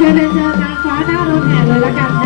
เชิญเรียนเชิญนางฟ้าหน้ารถแห่เลยละกัน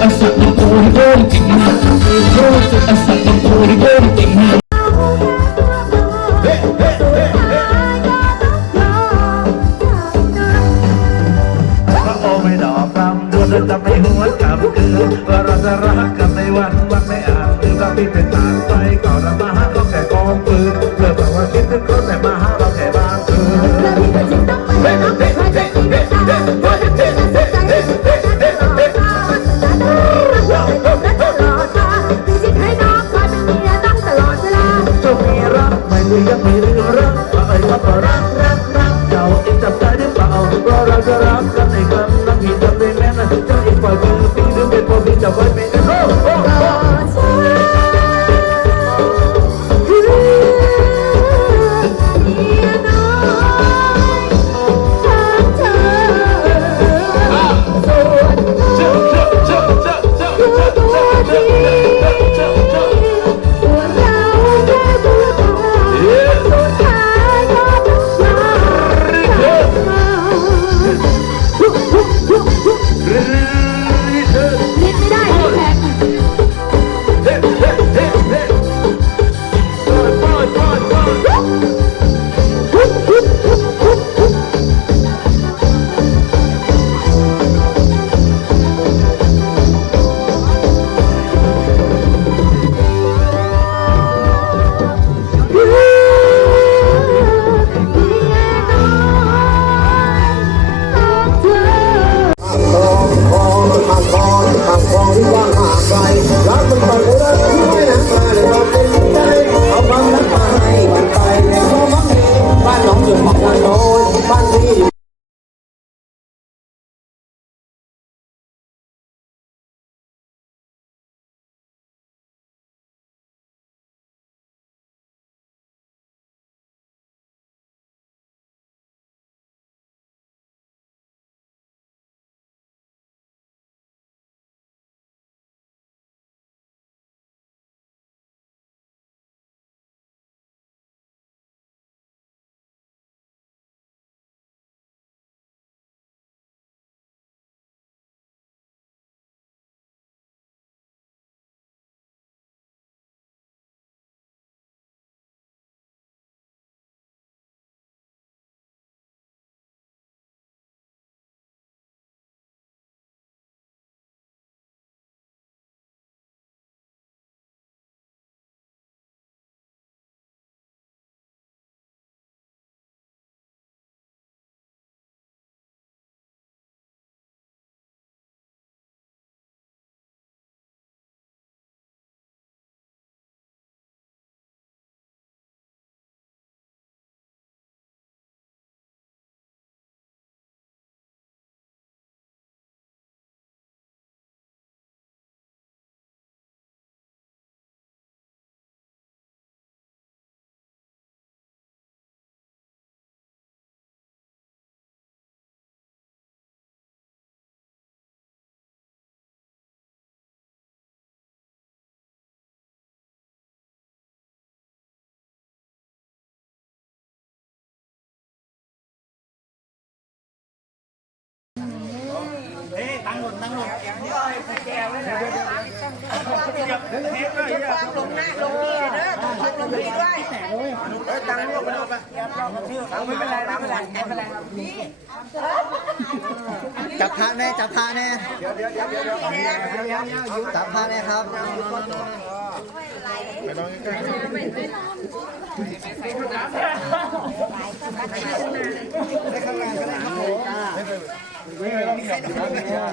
Asal tempur-tempur tinggi Asal tempur-tempur tinggi ลงหน้าลงนี่เด้อทุกคนลงนี่ด้วยเอ้ยตังค์ลูกไปเอาไปตังค์ไม่เป็นไงไม่เป็นไรไม่เป็นไรจับพระแน่จับพระแน่เดี๋ยวเดี๋ยวเดี๋ยวเดี๋ยวเดี๋ยวเดี๋ยวจับพระแน่ครับไม่ต้องใกล้ได้ข้างล่างก็ได้ครับผมไม่ต้องจับ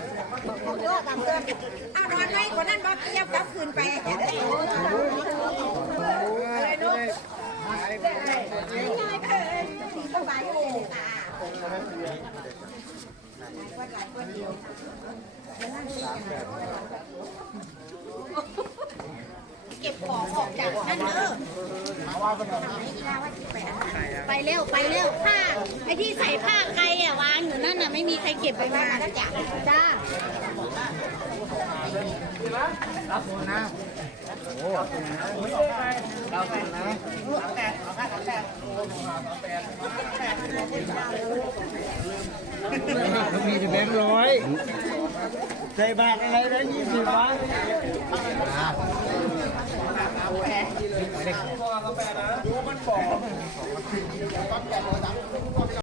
เอานอนไว้คนนั้นบอกเกี่ยวกับคืนไปอะไรนุ๊กง่าเพิ่นสีสบายอยู่อ่หนหา เก็บของออกจากนั่นเด้อไปเร็วไปเร็วผ้าไอ้ที่ใส่ผ้าไกลอะวางอยู่นั่นน่ะไม่มีใครเก็บไปมาจ้าจ้ารับตัวนะโอ้โหบตัวนะรับวนะสามแปดสามแปดสามแปดมีแต่แบงร้อยใจบาทอะไรได้ยี่สิบบาท แอร์ดีเลยดูมันบอก